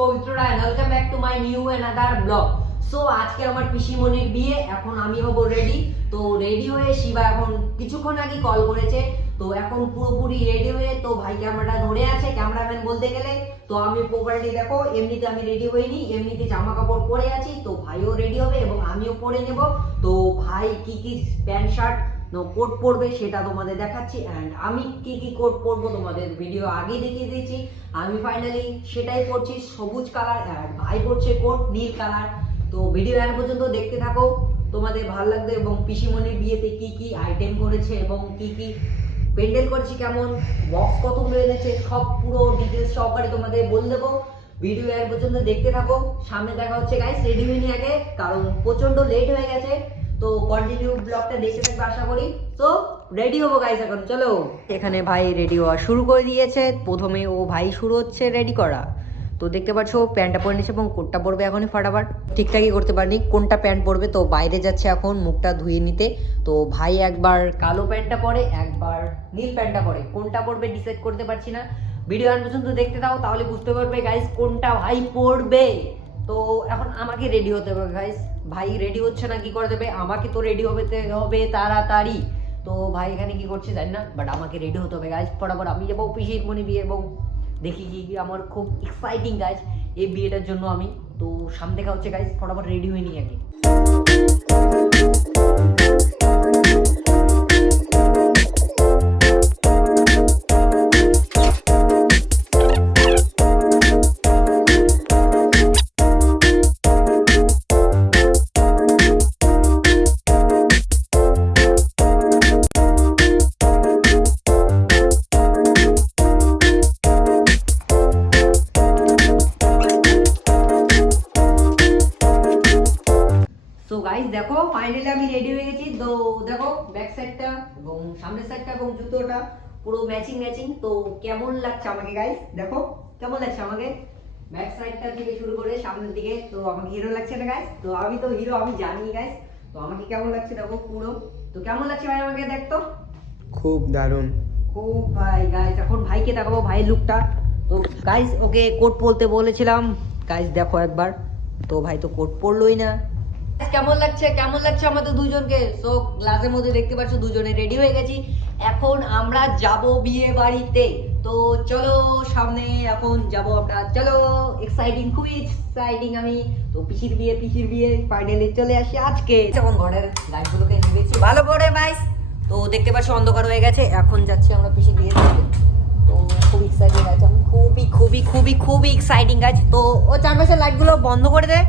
Pabitra Roy my new blog so আজকে আমার বিয়ে, এখন রেডি তো রেডি হয়ে শিবা এখন কিছুক্ষণ কল করেছে। তো এখন পুরোপুরি রেডি হয়ে, তো ভাই ক্যামেরাটা ধরে আছে ক্যামেরাম্যান বলতে গেলে। তো আমি প্রপার্টি দেখো, এমনিতে আমি রেডি হইনি, এমনিতে জামা কাপড় পরে আছি। তো ভাইও রেডি হবে এবং আমিও পরে নেব। তো ভাই কি কি প্যান্ট, শার্ট কোট পড়বে, সেটা তোমাদের দেখাচ্ছি অ্যান্ড আমি কি কি কোট পরবো তোমাদের ভিডিও আগে দেখিয়ে দিয়েছি। আমি ফাইনালি সেটাই পরছি সবুজ কালার অ্যান্ড ভাই পড়ছে কোট নীল কালার তো ভিডিও এর পর্যন্ত দেখতে থাকো, তোমাদের ভালো লাগবে এবং পিসিমণির বিয়েতে কি কি আইটেম করেছে এবং কি কি পেন্ডেল করেছি কেমন বক্স কতগুলো এনেছে, সব পুরো ডিটেলস সহকারে তোমাদের বলে দেবো। ভিডিও এর পর্যন্ত দেখতে থাকো, সামনে দেখা হচ্ছে গাইস রেডি হয়নি আগে, কারণ প্রচণ্ড লেট হয়ে গেছে। তো কন্টিনিউ ব্লগটা দেখতে থাকবে আশা করি। তো রেডি হব গাইস এখন, চলো। এখানে ভাই রেডি হওয়া শুরু করে দিয়েছে। প্রথমে ও ভাই শুরু হচ্ছে রেডি করা। তো দেখতে পাচ্ছ প্যান্টটা পরে নিচ্ছে এবং কোটটা পরবে এখনই ফাটাফাট। ঠিকঠাকই করতে পারিনি, কোনটা প্যান্ট পরবে তো বাইরে যাচ্ছে এখন, মুখটা ধুয়ে নিতে। তো ভাই একবার কালো প্যান্টটা পরে, একবার নীল প্যান্টটা পরে। কোনটা পরবে ডিসাইড করতে পারছি না। ভিডিও আন পর্যন্ত দেখতে দাও, তাহলে বুঝতে পারবে গাইস কোনটা ভাই পরবে। তো এখন আমাকে রেডি হতে হবে গাইস ভাই রেডি হচ্ছে না, কি করে দেবে? আমাকে তো রেডি হবে হবে তাড়াতাড়ি। তো ভাই এখানে কি করছে জানি না বাট আমাকে রেডি হতে হবে গাইজ ফটাফট আমি যাব পিসির মনে বিয়ে এবং দেখি কি আমার খুব এক্সাইটিং গাইজ এই বিয়েটার জন্য আমি। তো সামনে দেখা হচ্ছে গাইজ ফটাফট রেডি হয়ে নিই আগে গেছি। তো দেখো ব্যাক সাইডটা এবং সামনের সাইডটা এবং জুতোটা পুরো ম্যাচিং ম্যাচিং তো কেমন লাগছে আমাকে গাইস দেখো কেমন লাগছে আমাকে? ব্যাক সাইডটা থেকে শুরু করে সামনের দিকে তো আমাকে হিরো লাগছে না গাইস তো আমি তো হিরো আমি জানি গাইস তো আমাকে কেমন লাগছে দেখো পুরো। তো কেমন লাগছে ভাই আমাকে দেখতো? খুব দারুণ। খুব ভাই গাইস এখন ভাইকে দেখাবো ভাই লুকটা তো গাইস ওকে কোট পরতে বলেছিলাম। গাইস দেখো একবার। তো ভাই তো কোট পরলোই না। কেমন লাগছে? কেমন লাগছে আমাদের দুজনকে? সো গ্লাসের মধ্যে দেখতে পাচ্ছ দুজনে রেডি হয়ে গেছি। এখন আমরা যাব বিয়ে বাড়িতে। তো চলো সামনে এখন যাব আমরা। চলো এক্সাইটিং খুবই এক্সাইটিং আমি। তো পিসির বিয়ে পিসির বিয়ে ফাইনালি চলে আসি আজকে। যখন ঘরের লাইটগুলোকে নিয়েছি ভালো করে ভাই তো দেখতে পাচ্ছ অন্ধকার হয়ে গেছে। এখন যাচ্ছি আমরা পিসির বিয়ে তো খুব এক্সাইটেড আছে আমি খুবই খুবই খুবই খুবই এক্সাইটিং আছে তো ও চারপাশের লাইটগুলো বন্ধ করে দে।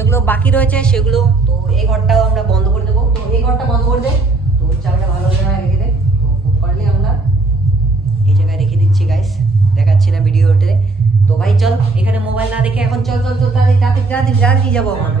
যেগুলো বাকি রয়েছে সেগুলো, তো এই ঘরটাও আমরা বন্ধ করে দেবো। তো এই ঘরটা বন্ধ করে দেয় তো চালটা ভালো হয়ে রেখে দে। তো পারলে আমরা। এই জায়গায় রেখে দিচ্ছি গাইস দেখাচ্ছি না ভিডিওতে। তো ভাই, চল, এখানে মোবাইল না দেখে এখন চল চল চল তাড়াতাড়ি তাড়াতাড়ি যাব আমরা।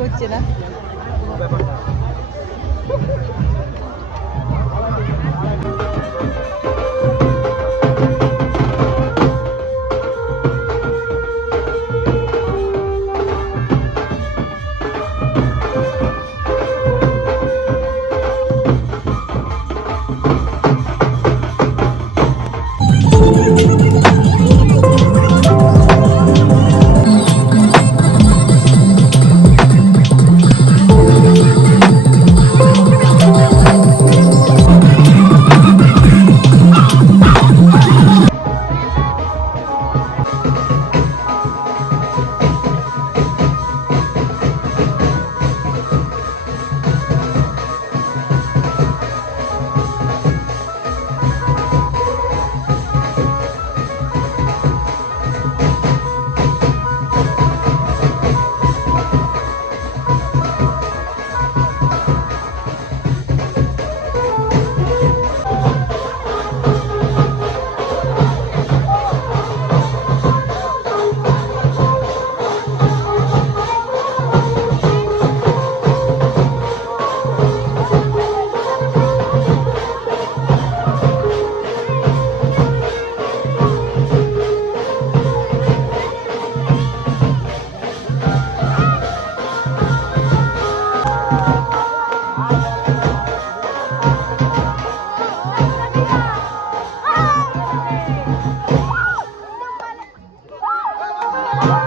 করছে না।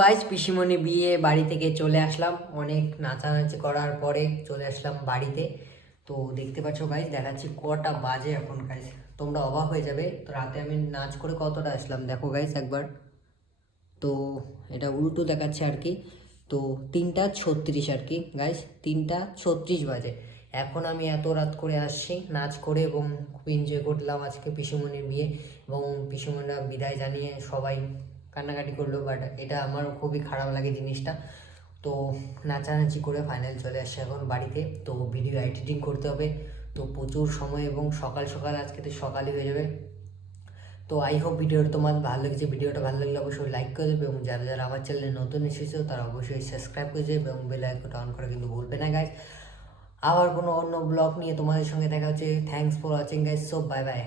গাইজ পিসিমণি বিয়ে বাড়ি থেকে চলে আসলাম। অনেক নাচানাচি করার পরে চলে আসলাম বাড়িতে। তো দেখতে পাচ্ছ গাইজ দেখাচ্ছি কটা বাজে এখন গাইজ তোমরা অবাক হয়ে যাবে তো রাতে আমি নাচ করে কতটা আসলাম, দেখো গাইজ একবার। তো এটা উল্টো দেখাচ্ছে আর কি। তো তিনটা ছত্রিশ আর কি গাইজ তিনটা ছত্রিশ বাজে। এখন আমি এত রাত করে আসছি নাচ করে এবং খুব এনজয় করলাম আজকে পিসুমণির বিয়ে। এবং পিসুমণিরা বিদায় জানিয়ে সবাই কান্নাকাটি করল বাট এটা আমার খুবই খারাপ লাগে জিনিসটা। তো নাচানাচি করে ফাইনাল চলে আসছে এখন বাড়িতে। তো ভিডিও এডিটিং করতে হবে। তো প্রচুর সময় এবং সকাল সকাল আজকে তো সকালই হয়ে যাবে। তো আই হোপ ভিডিওটা তোমার ভালো লেগেছে। ভিডিওটা ভালো লাগলে অবশ্যই লাইক করে দেবে এবং যারা যারা আমার চ্যানেলে নতুন এসেছ, তারা অবশ্যই সাবস্ক্রাইব করে দেবে এবং বেল আইকনটা অন করে কিন্তু ভুলবে না গাইজ আবার কোনো অন্য ব্লগ নিয়ে তোমাদের সঙ্গে দেখা হচ্ছে। Thanks for watching guys so bye bye